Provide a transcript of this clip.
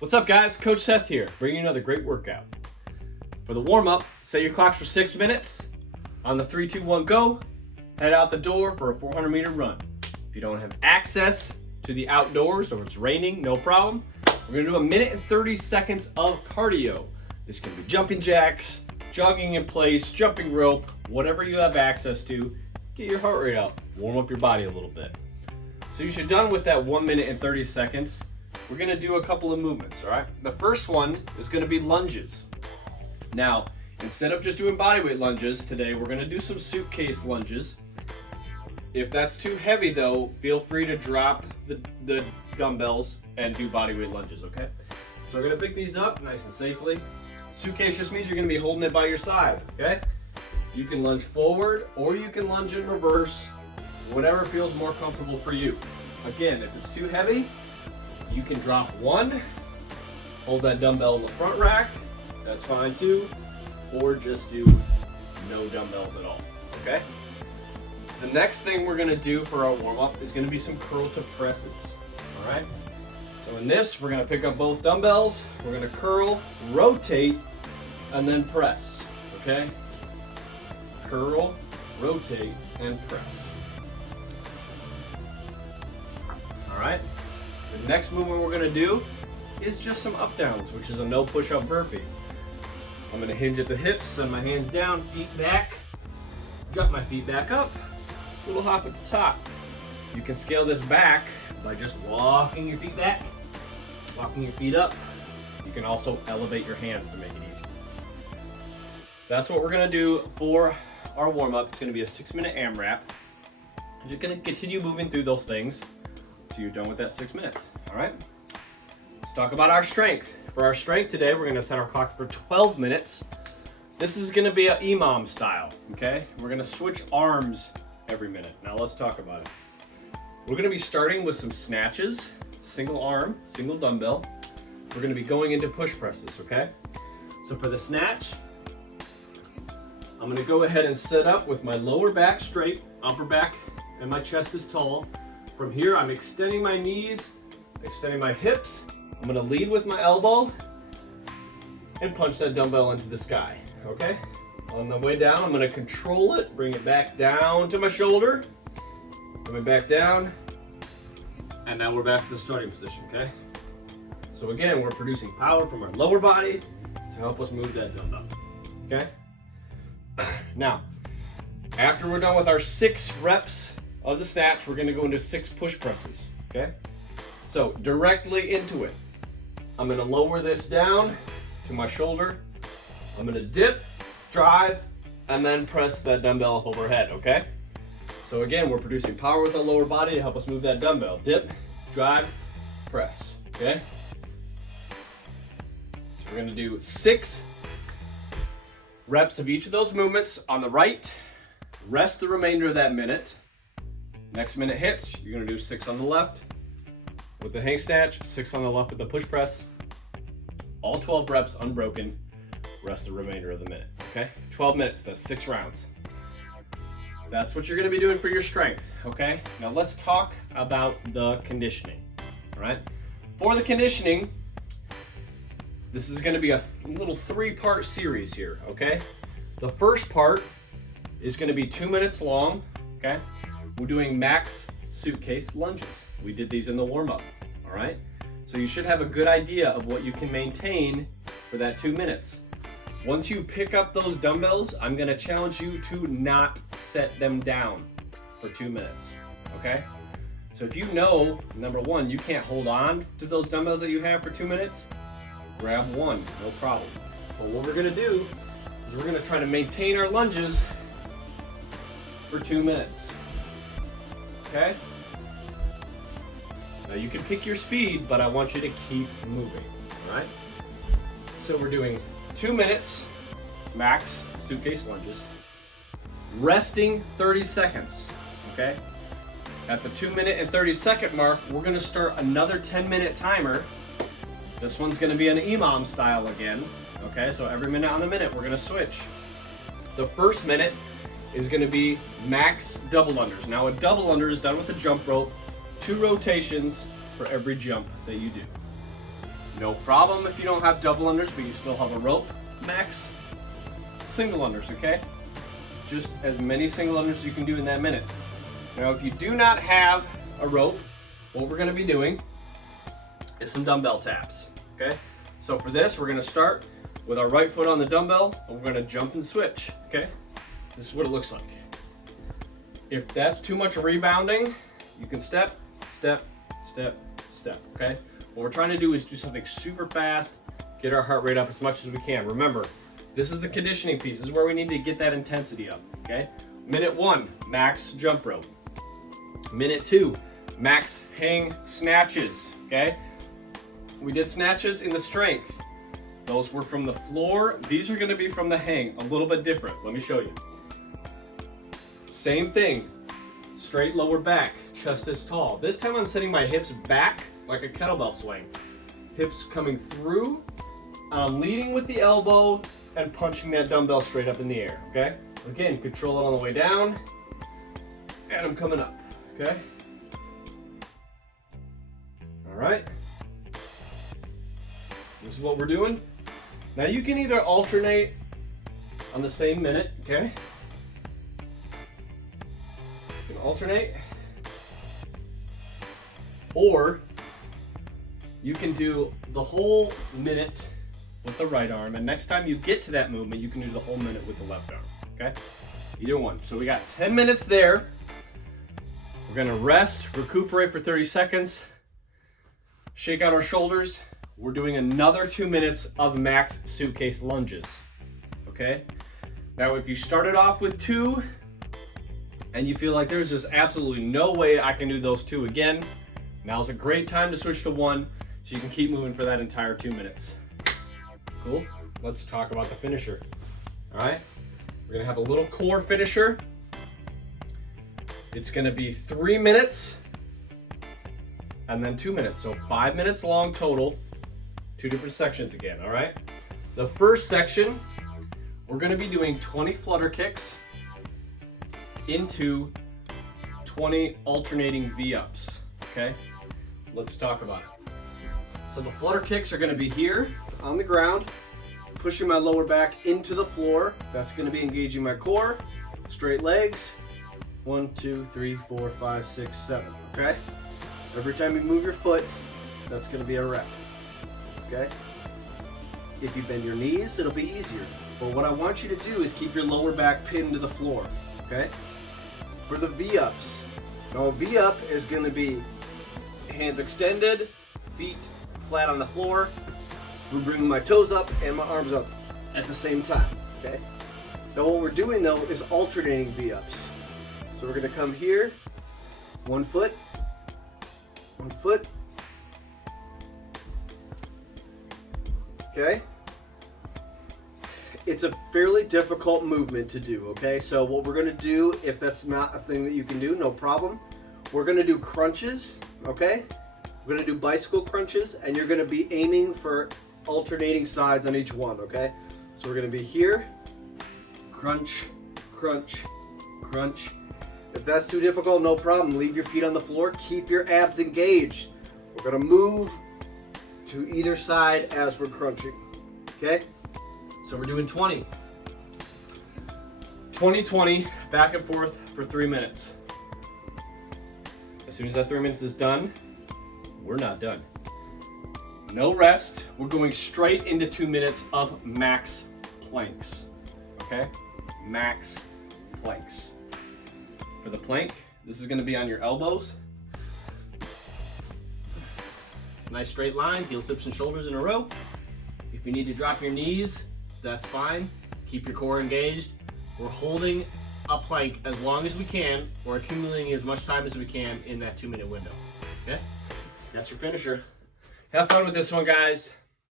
What's up, guys? Coach Seth here, bringing you another great workout. For the warm-up, set your clocks for 6 minutes. On the 3, 2, 1, go. Head out the door for a 400-meter run. If you don't have access to the outdoors or it's raining, no problem. We're gonna do 1 minute and 30 seconds of cardio. This can be jumping jacks, jogging in place, jumping rope, whatever you have access to. Get your heart rate up, warm up your body a little bit. So you should be done with that 1 minute and 30 seconds. We're gonna do a couple of movements, all right? The first one is gonna be lunges. Now, instead of just doing bodyweight lunges today, we're gonna do some suitcase lunges. If that's too heavy though, feel free to drop the dumbbells and do bodyweight lunges, okay? So we're gonna pick these up nice and safely. Suitcase just means you're gonna be holding it by your side, okay? You can lunge forward or you can lunge in reverse, whatever feels more comfortable for you. Again, if it's too heavy, you can drop one, hold that dumbbell in the front rack, that's fine too, or just do no dumbbells at all, okay? The next thing we're gonna do for our warm-up is gonna be some curl to presses, all right? So in this, we're gonna pick up both dumbbells, we're gonna curl, rotate, and then press, okay? Curl, rotate, and press. All right? The next movement we're gonna do is just some up downs, which is a no push-up burpee. I'm gonna hinge at the hips, send my hands down, feet back, drop my feet back up, little hop at the top. You can scale this back by just walking your feet back, walking your feet up. You can also elevate your hands to make it easy. That's what we're gonna do for our warm-up. It's gonna be a 6-minute AMRAP. I'm just gonna continue moving through those things till you're done with that 6 minutes, all right? Let's talk about our strength. For our strength today, we're gonna set our clock for 12 minutes. This is gonna be an EMOM style, okay? We're gonna switch arms every minute. Now let's talk about it. We're gonna be starting with some snatches, single arm, single dumbbell. We're gonna be going into push presses, okay? So for the snatch, I'm gonna go ahead and set up with my lower back straight, upper back, and my chest is tall. From here, I'm extending my knees, extending my hips. I'm gonna lead with my elbow and punch that dumbbell into the sky, okay? On the way down, I'm gonna control it, bring it back down to my shoulder, coming back down, and now we're back to the starting position, okay? So again, we're producing power from our lower body to help us move that dumbbell, okay? Now, after we're done with our 6 reps of the snatch, we're gonna go into 6 push presses, okay? So directly into it. I'm gonna lower this down to my shoulder. I'm gonna dip, drive, and then press that dumbbell overhead, okay? So again, we're producing power with our lower body to help us move that dumbbell. Dip, drive, press, okay? So we're gonna do 6 reps of each of those movements on the right. Rest the remainder of that minute. Next minute hits, you're gonna do 6 on the left with the hang snatch, 6 on the left with the push press. All 12 reps unbroken, rest the remainder of the minute, okay? 12 minutes, that's 6 rounds. That's what you're gonna be doing for your strength, okay? Now let's talk about the conditioning, all right? For the conditioning, this is gonna be a little 3-part series here, okay? The first part is gonna be 2 minutes long, okay? We're doing max suitcase lunges. We did these in the warm-up, all right? So you should have a good idea of what you can maintain for that 2 minutes. Once you pick up those dumbbells, I'm gonna challenge you to not set them down for 2 minutes, okay? So if you know, number one, you can't hold on to those dumbbells that you have for 2 minutes, grab one, no problem. But what we're gonna do is we're gonna try to maintain our lunges for 2 minutes. Okay? Now you can pick your speed, but I want you to keep moving, all right? So we're doing 2 minutes, max suitcase lunges, resting 30 seconds, okay? At the 2 minute and 30 second mark, we're gonna start another 10-minute timer. This one's gonna be an EMOM style again, okay? So every minute on the minute, we're gonna switch. The first minute is gonna be max double unders. Now a double under is done with a jump rope, 2 rotations for every jump that you do. No problem if you don't have double unders, but you still have a rope. Max single unders, okay? Just as many single unders as you can do in that minute. Now, if you do not have a rope, what we're gonna be doing is some dumbbell taps, okay? So for this, we're gonna start with our right foot on the dumbbell, and we're gonna jump and switch, okay? This is what it looks like. If that's too much rebounding, you can step, step, step, step, okay? What we're trying to do is do something super fast, get our heart rate up as much as we can. Remember, this is the conditioning piece. This is where we need to get that intensity up, okay? Minute 1, max jump rope. Minute 2, max hang snatches, okay? We did snatches in the strength. Those were from the floor. These are gonna be from the hang, a little bit different. Let me show you. Same thing, straight lower back, chest is tall. This time I'm setting my hips back like a kettlebell swing. Hips coming through, I'm leading with the elbow and punching that dumbbell straight up in the air, okay? Again, control it on the way down, and I'm coming up, okay? All right. This is what we're doing. Now you can either alternate on the same minute, okay? You can alternate, or you can do the whole minute with the right arm, and next time you get to that movement, you can do the whole minute with the left arm, okay? Either one. So we got 10 minutes there. We're gonna rest, recuperate for 30 seconds, shake out our shoulders. We're doing another 2 minutes of max suitcase lunges, okay? Now, if you started off with 2 and you feel like there's just absolutely no way I can do those 2 again, now's a great time to switch to 1 so you can keep moving for that entire 2 minutes. Cool? Let's talk about the finisher. All right? We're gonna have a little core finisher. It's gonna be 3 minutes and then 2 minutes. So 5 minutes long total, 2 different sections again, all right? The first section, we're gonna be doing 20 flutter kicks into 20 alternating V-ups, okay? Let's talk about it. So the flutter kicks are gonna be here on the ground, pushing my lower back into the floor. That's gonna be engaging my core, straight legs. 1, 2, 3, 4, 5, 6, 7, okay? Every time you move your foot, that's gonna be a rep, okay? If you bend your knees, it'll be easier. But what I want you to do is keep your lower back pinned to the floor, okay? For the V-ups, now a V-up is gonna be hands extended, feet flat on the floor. We're bringing my toes up and my arms up at the same time, okay? Now what we're doing though is alternating V-ups. So we're gonna come here, 1 foot, 1 foot, okay? It's a fairly difficult movement to do, okay? So what we're gonna do, if that's not a thing that you can do, no problem. We're gonna do crunches, okay? We're gonna do bicycle crunches, and you're gonna be aiming for alternating sides on each one, okay? So we're gonna be here, crunch, crunch, crunch. If that's too difficult, no problem. Leave your feet on the floor, keep your abs engaged. We're gonna move to either side as we're crunching, okay? So we're doing 20. 20, 20, back and forth for 3 minutes. As soon as that 3 minutes is done, we're not done. No rest. We're going straight into 2 minutes of max planks, okay? Max planks. For the plank, this is gonna be on your elbows. Nice straight line, heels, hips, and shoulders in a row. If you need to drop your knees, that's fine. Keep your core engaged. We're holding a plank as long as we can. We're accumulating as much time as we can in that 2 minute window, okay? That's your finisher. Have fun with this one, guys.